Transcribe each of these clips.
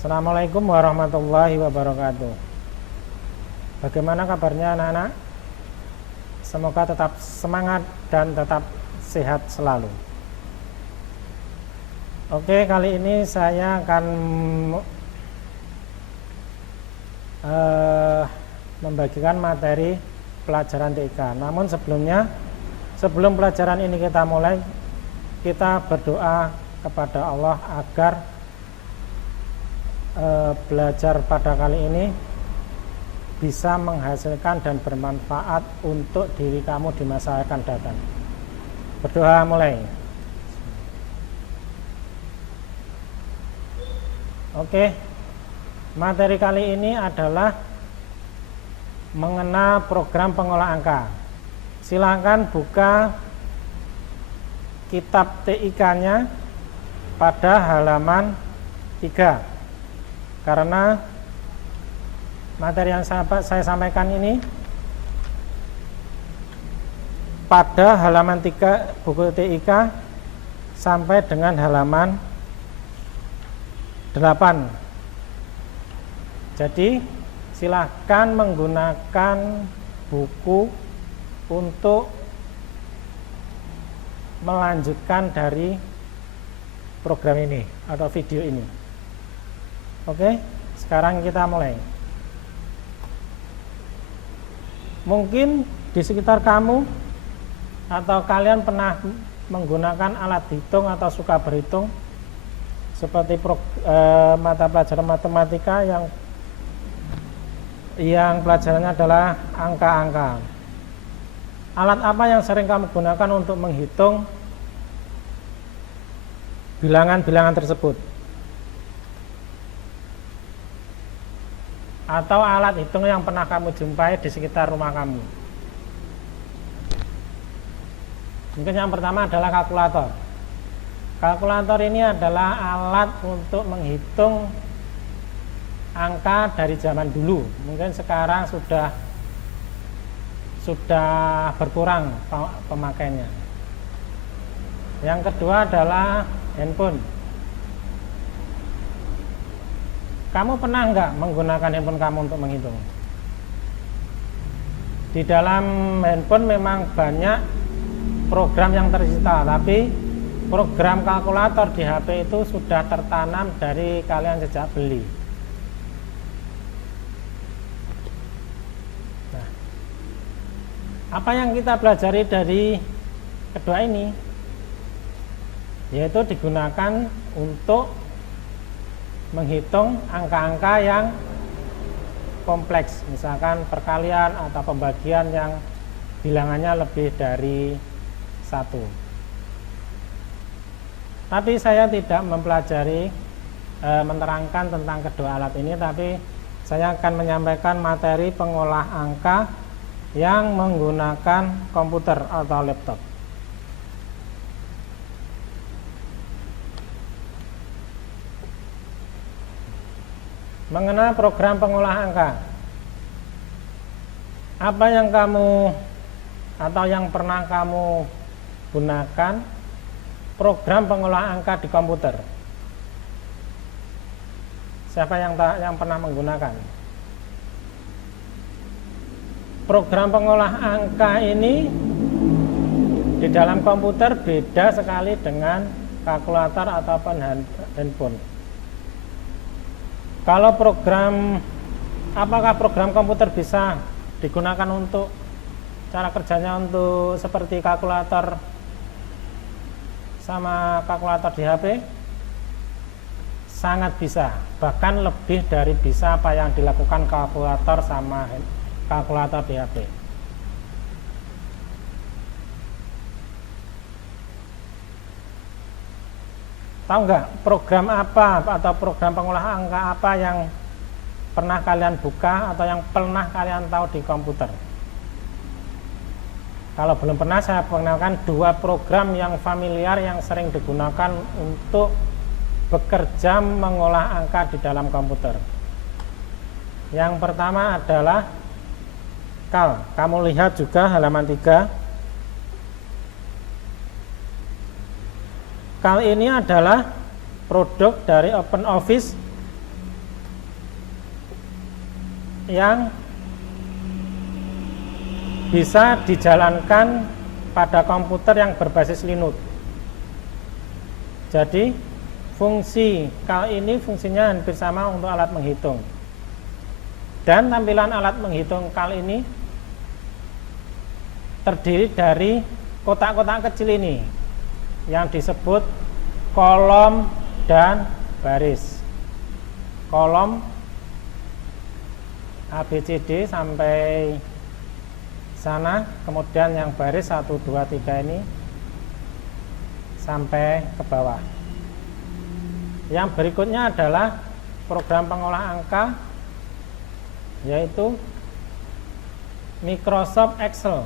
Assalamualaikum warahmatullahi wabarakatuh. Bagaimana kabarnya anak-anak? Semoga tetap semangat dan tetap sehat selalu. Oke, kali ini saya akan membagikan materi pelajaran TIK. Namun sebelum pelajaran ini kita mulai, kita berdoa kepada Allah agar belajar pada kali ini bisa menghasilkan dan bermanfaat untuk diri kamu di masa akan datang. Berdoa mulai. Oke, materi kali ini adalah mengenal program pengolah angka. Silakan buka kitab TIK-nya pada halaman 3. Karena materi yang saya sampaikan ini pada halaman 3 buku TIK sampai dengan halaman 8. Jadi silahkan menggunakan buku untuk melanjutkan dari program ini atau video ini. Oke, sekarang kita mulai. Mungkin di sekitar kamu atau kalian pernah menggunakan alat hitung atau suka berhitung seperti mata pelajaran matematika yang pelajarannya adalah angka-angka. Alat apa yang sering kamu gunakan untuk menghitung bilangan-bilangan tersebut? Atau alat hitung yang pernah kamu jumpai di sekitar rumah kamu? Mungkin yang pertama adalah kalkulator. Kalkulator ini adalah alat untuk menghitung angka dari zaman dulu. Mungkin sekarang sudah berkurang pemakaiannya. Yang kedua adalah handphone. Kamu pernah nggak menggunakan handphone kamu untuk menghitung? Di dalam handphone memang banyak program yang tercipta, tapi program kalkulator di HP itu sudah tertanam dari kalian sejak beli. Nah, apa yang kita pelajari dari kedua ini? Yaitu digunakan untuk menghitung angka-angka yang kompleks, misalkan perkalian atau pembagian yang bilangannya lebih dari 1. Tapi saya tidak mempelajari menerangkan tentang kedua alat ini, tapi saya akan menyampaikan materi pengolah angka yang menggunakan komputer atau laptop. Mengenal program pengolah angka. Apa yang kamu atau yang pernah kamu gunakan program pengolah angka di komputer? Siapa yang pernah menggunakan? Program pengolah angka ini di dalam komputer beda sekali dengan kalkulator ataupun handphone. Kalau apakah program komputer bisa digunakan untuk cara kerjanya untuk seperti kalkulator sama kalkulator di HP? Sangat bisa, bahkan lebih dari bisa apa yang dilakukan kalkulator sama kalkulator di HP. Tahu nggak program apa atau program pengolah angka apa yang pernah kalian buka atau yang pernah kalian tahu di komputer? Kalau belum pernah, saya perkenalkan 2 program yang familiar yang sering digunakan untuk bekerja mengolah angka di dalam komputer. Yang pertama adalah Cal. Kamu lihat juga halaman 3. Cal ini adalah produk dari OpenOffice yang bisa dijalankan pada komputer yang berbasis Linux. Jadi fungsi cal ini fungsinya hampir sama untuk alat menghitung. Dan tampilan alat menghitung cal ini terdiri dari kotak-kotak kecil ini yang disebut kolom dan baris. Kolom ABCD sampai sana, kemudian yang baris 1, 2, 3 ini sampai ke bawah. Yang berikutnya adalah program pengolah angka, yaitu Microsoft Excel.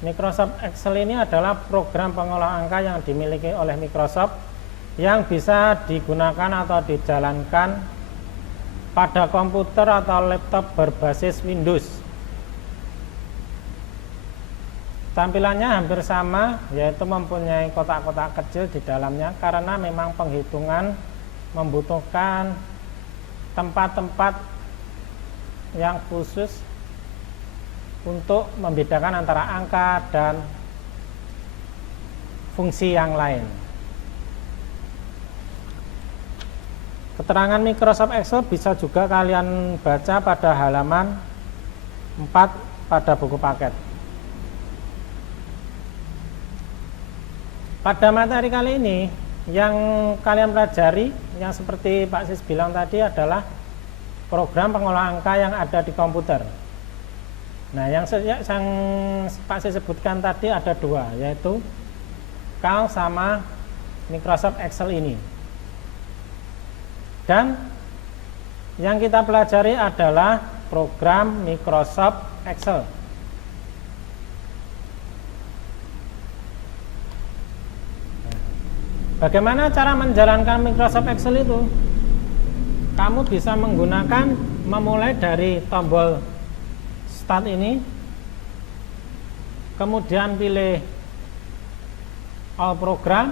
Microsoft Excel ini adalah program pengolah angka yang dimiliki oleh Microsoft yang bisa digunakan atau dijalankan pada komputer atau laptop berbasis Windows. Tampilannya hampir sama, yaitu mempunyai kotak-kotak kecil di dalamnya karena memang penghitungan membutuhkan tempat-tempat yang khusus untuk membedakan antara angka dan fungsi yang lain. Keterangan Microsoft Excel bisa juga kalian baca pada halaman 4 pada buku paket. Pada materi kali ini yang kalian pelajari, yang seperti Pak Sis bilang tadi, adalah program pengolah angka yang ada di komputer. Nah, yang Pak Sis sebutkan tadi ada dua, yaitu cal sama Microsoft Excel ini. Dan yang kita pelajari adalah program Microsoft Excel. Bagaimana cara menjalankan Microsoft Excel itu? Kamu bisa menggunakan, memulai dari tombol Start ini, kemudian pilih All Program.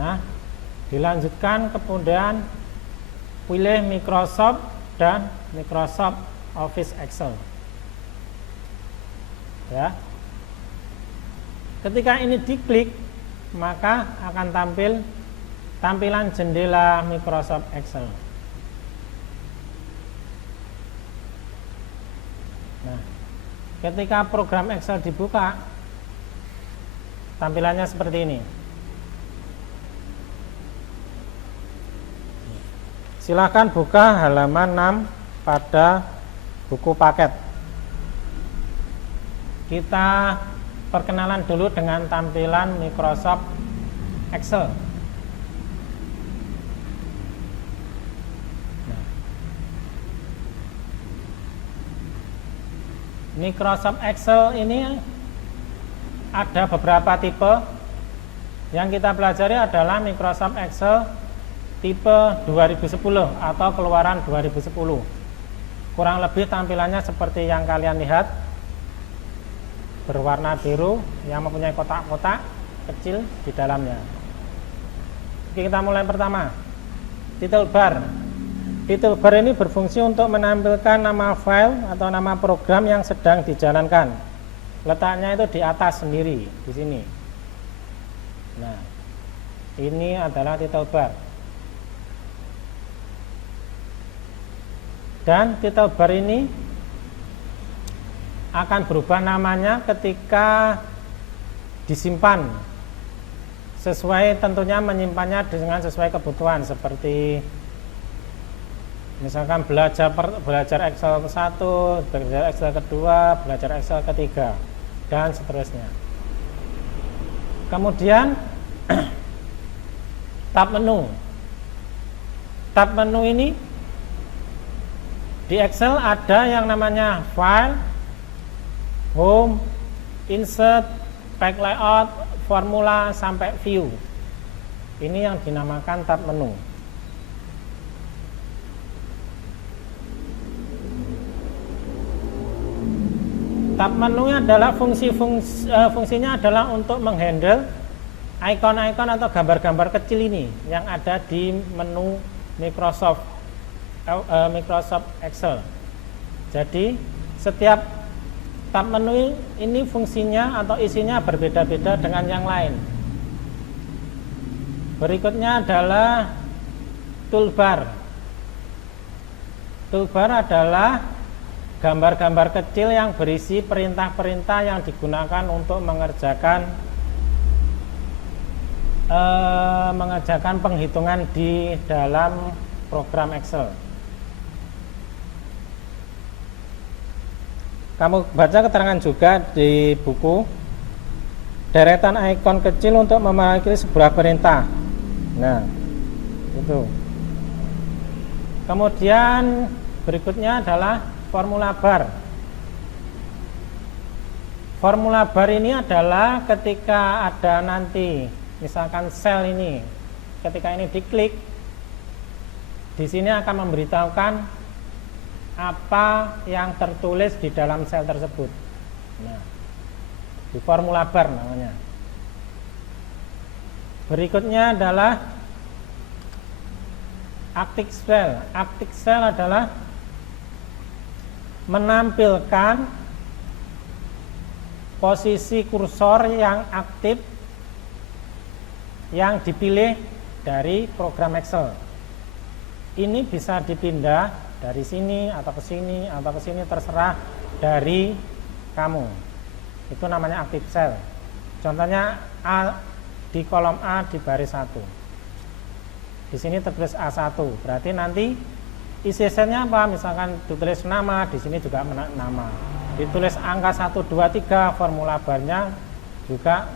Nah, dilanjutkan kemudian pilih Microsoft dan Microsoft Office Excel. Ya. Ketika ini diklik, maka akan tampil tampilan jendela Microsoft Excel. Nah, ketika program Excel dibuka, tampilannya seperti ini. Silakan buka halaman 6 pada buku paket. Kita perkenalan dulu dengan tampilan Microsoft Excel. Nah, Microsoft Excel ini ada beberapa tipe. Yang kita pelajari adalah Microsoft Excel tipe 2010 atau keluaran 2010. Kurang lebih tampilannya seperti yang kalian lihat, berwarna biru yang mempunyai kotak-kotak kecil di dalamnya. Oke, kita mulai pertama. Title bar. Title bar ini berfungsi untuk menampilkan nama file atau nama program yang sedang dijalankan. Letaknya itu di atas sendiri, di sini. Nah, ini adalah title bar. Dan title bar ini akan berubah namanya ketika disimpan, sesuai tentunya menyimpannya dengan sesuai kebutuhan, seperti misalkan belajar Excel 1, belajar Excel kedua, belajar Excel ketiga, dan seterusnya. Kemudian tab menu. Tab menu ini di Excel ada yang namanya File, Home, Insert, Pack Layout, Formula, sampai View. Ini yang dinamakan tab menu. Tab menu adalah fungsinya adalah untuk menghandle icon-icon atau gambar-gambar kecil ini yang ada di menu Microsoft Excel. Jadi setiap tab menu ini fungsinya atau isinya berbeda-beda dengan yang lain. Berikutnya adalah toolbar. Toolbar adalah gambar-gambar kecil yang berisi perintah-perintah yang digunakan untuk mengerjakan penghitungan di dalam program Excel. Kamu baca keterangan juga di buku, deretan ikon kecil untuk mewakili sebuah perintah. Nah, itu. Kemudian berikutnya adalah formula bar. Formula bar ini adalah ketika ada nanti misalkan sel ini, ketika ini diklik, di sini akan memberitahukan apa yang tertulis di dalam sel tersebut. Nah, di formula bar namanya. Berikutnya adalah active cell. Active cell adalah menampilkan posisi kursor yang aktif yang dipilih dari program Excel. Ini bisa dipindah dari sini atau ke sini atau ke sini, terserah dari kamu. Itu namanya active cell. Contohnya A, di kolom A di baris 1. Di sini tertulis A1. Berarti nanti isi selnya apa? Misalkan ditulis nama, di sini juga nama. Ditulis angka 1 2 3, formula barnya juga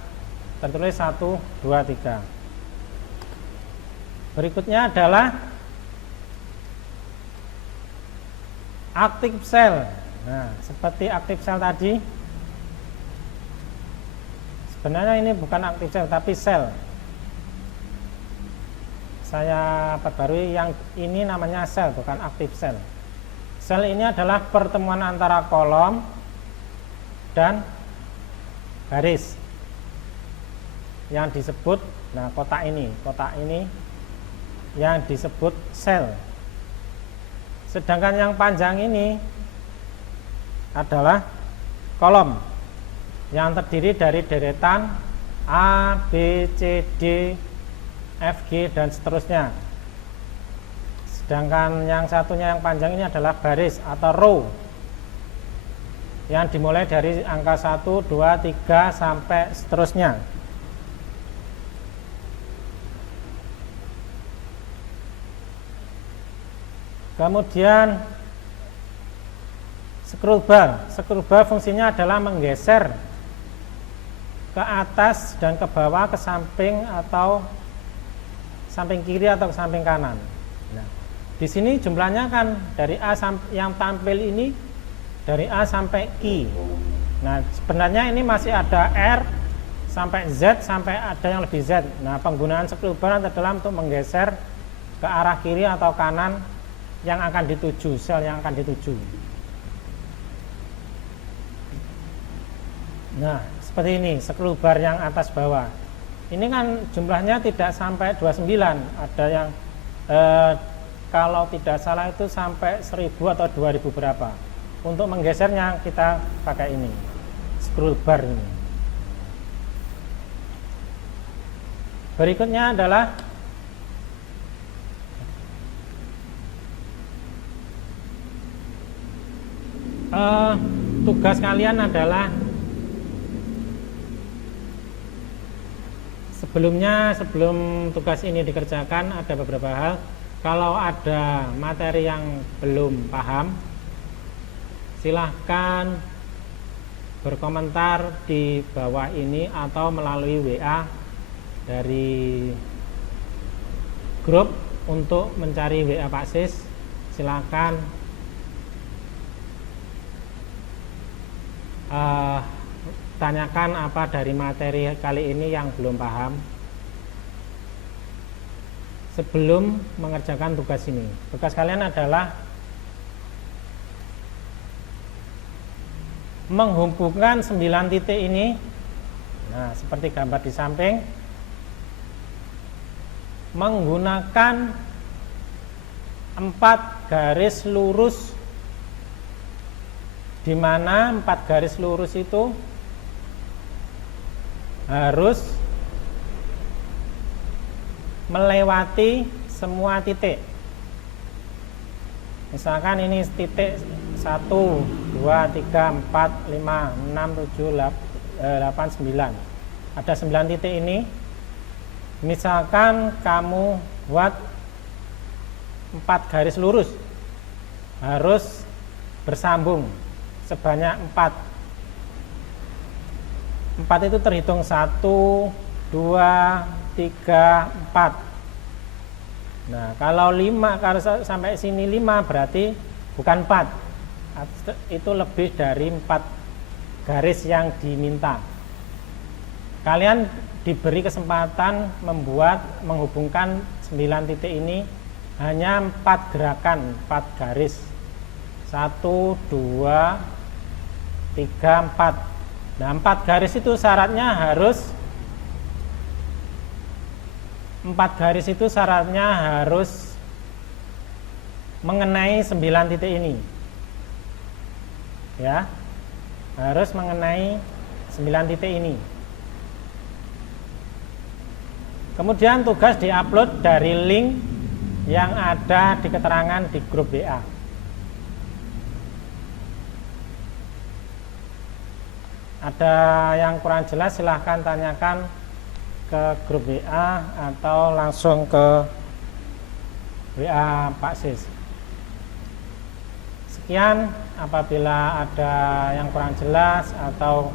tertulis 1 2 3. Berikutnya adalah active cell. Nah, seperti active cell tadi, sebenarnya ini bukan active cell tapi cell. Saya perbarui, yang ini namanya cell, bukan active cell. Cell ini adalah pertemuan antara kolom dan garis yang disebut, nah kotak ini yang disebut sel. Sedangkan yang panjang ini adalah kolom yang terdiri dari deretan A, B, C, D, F, G dan seterusnya. Sedangkan yang satunya yang panjang ini adalah baris atau row yang dimulai dari angka 1, 2, 3 sampai seterusnya. Kemudian scroll bar. Scroll bar fungsinya adalah menggeser ke atas dan ke bawah, ke samping atau samping kiri atau ke samping kanan. Nah, di sini jumlahnya kan dari A yang tampil ini dari A sampai Q. Nah, sebenarnya ini masih ada R sampai Z, sampai ada yang lebih Z. Nah, penggunaan scroll bar adalah untuk menggeser ke arah kiri atau kanan yang akan dituju, sel yang akan dituju. Nah, seperti ini scroll bar yang atas bawah. Ini kan jumlahnya tidak sampai 29, ada yang kalau tidak salah itu sampai 1000 atau 2000 berapa. Untuk menggesernya kita pakai ini, scroll bar ini. Berikutnya adalah tugas kalian adalah sebelum tugas ini dikerjakan ada beberapa hal. Kalau ada materi yang belum paham, silahkan berkomentar di bawah ini atau melalui WA dari grup untuk mencari WA Pak Sis. Silahkan tanyakan apa dari materi kali ini yang belum paham sebelum mengerjakan tugas ini. Tugas kalian adalah menghubungkan 9 titik ini, nah seperti gambar di samping, menggunakan 4 garis lurus, di mana 4 garis lurus itu harus melewati semua titik. Misalkan ini titik 1, 2, 3, 4, 5, 6, 7, 8, 9. Ada 9 titik ini. Misalkan kamu buat 4 garis lurus, harus bersambung sebanyak 4. 4 itu terhitung 1, 2, 3, 4. Nah, kalau 5, kalau sampai sini 5 berarti bukan 4. Itu lebih dari 4 garis yang diminta. Kalian diberi kesempatan menghubungkan 9 titik ini hanya 4 gerakan, 4 garis. 1, 2, 3, 4. Nah, 4 garis itu syaratnya harus 4 garis itu syaratnya harus mengenai 9 titik ini. Ya. Harus mengenai 9 titik ini. Kemudian tugas diupload dari link yang ada di keterangan di grup WA. Ada yang kurang jelas silahkan tanyakan ke grup WA atau langsung ke WA Pak Sis. Sekian, apabila ada yang kurang jelas atau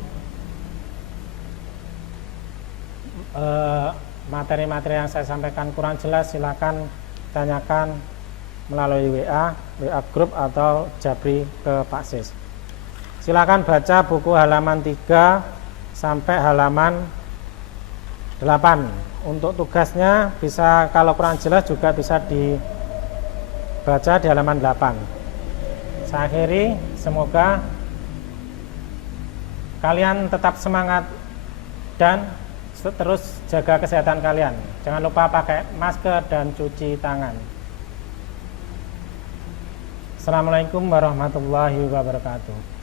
materi-materi yang saya sampaikan kurang jelas, silakan tanyakan melalui WA grup atau Jabri ke Pak Sis. Silakan baca buku halaman 3 sampai halaman 8. Untuk tugasnya bisa, kalau kurang jelas juga bisa dibaca di halaman 8. Saya akhiri, semoga kalian tetap semangat dan terus jaga kesehatan kalian. Jangan lupa pakai masker dan cuci tangan. Assalamualaikum warahmatullahi wabarakatuh.